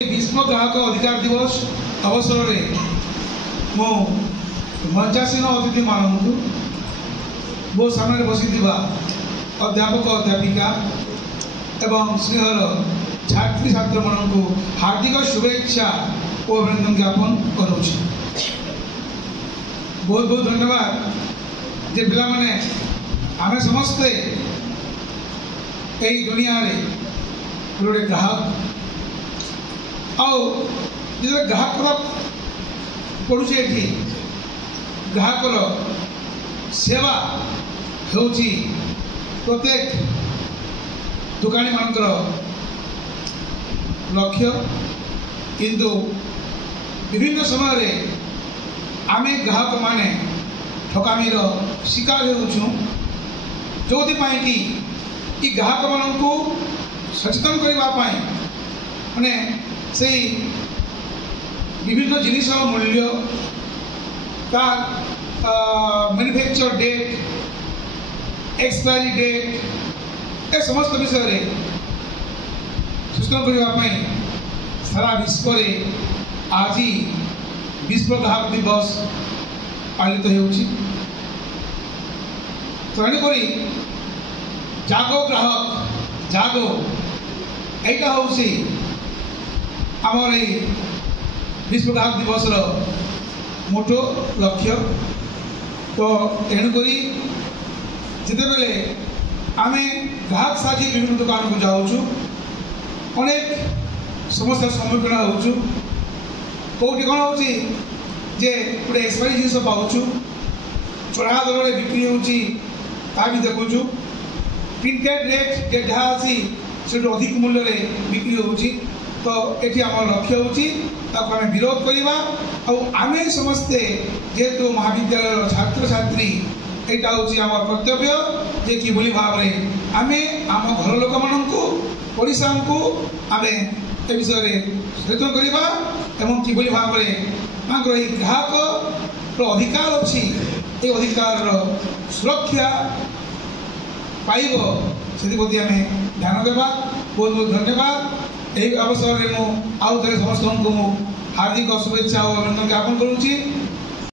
विश्व ग्राहक अधिकार दिवस अवसर में मो मंचासीन अतिथि मानू मो सामने बसी अध्यापक अध्यापिका एवं स्नेहर छात्री छात्र मान को हार्दिक शुभेच्छा और अभिनंदन ज्ञापन करुँ। बहुत बहुत धन्यवाद जे पिला माने आमे समस्ते यही दुनिया रे गोटे ग्राहक आउ जो ग्राहक पड़ुचे ये ग्राहक सेवा होची प्रत्येक दुकानी मानकर लक्ष्य, किंतु विभिन्न समय आमे ग्राहक माने ठकामीर शिकार होउछु जो कि ग्राहक मान को सचेतन करने माने से विभिन्न जिनिस मूल्य तार मैन्युफैक्चर डेट, एक्सपायरी डेट ए समस्त विषय सचेतन करने सारा विश्व आज विश्व ग्राहक दिवस पालित होउछि। तेणुक जागो ग्राहक जागो एटा होउछि आमर विश्व ग्राहक दिवस मोटो लक्ष्य। तो तेणुक जिते बेले आमे ग्राहक साजी विभिन्न दुकान को जाऊँ अनेक समस्या सम्मुखीन होउछु। कौटी कौन हो गोटे एक्सपायरी जिन पाचु चढ़ा दर बिक्री होची भी देखु प्रिंटेड रेट जे जहाँ अच्छी से अधिक मूल्य बिक्री होची। तो ये आम लक्ष्य होमें विरोध करवा आमे समस्ते जेहेतु महाविद्यालय छात्र छात्री यहाँ हूँ आम कर्तव्य जे कि भाव में आमे आम घर लोक मानू पड़ोसा को आम ए विषय सचेतन करवा एवं किभली भाव में ग्राहक अधिकार अच्छी ये अधिकार सुरक्षा पाइब से प्रति आम ध्यान देवा। बहुत बहुत धन्यवाद। यही अवसर में मुझे समस्त को हार्दिक शुभेच्छा और अभिनंदन ज्ञापन करुँची।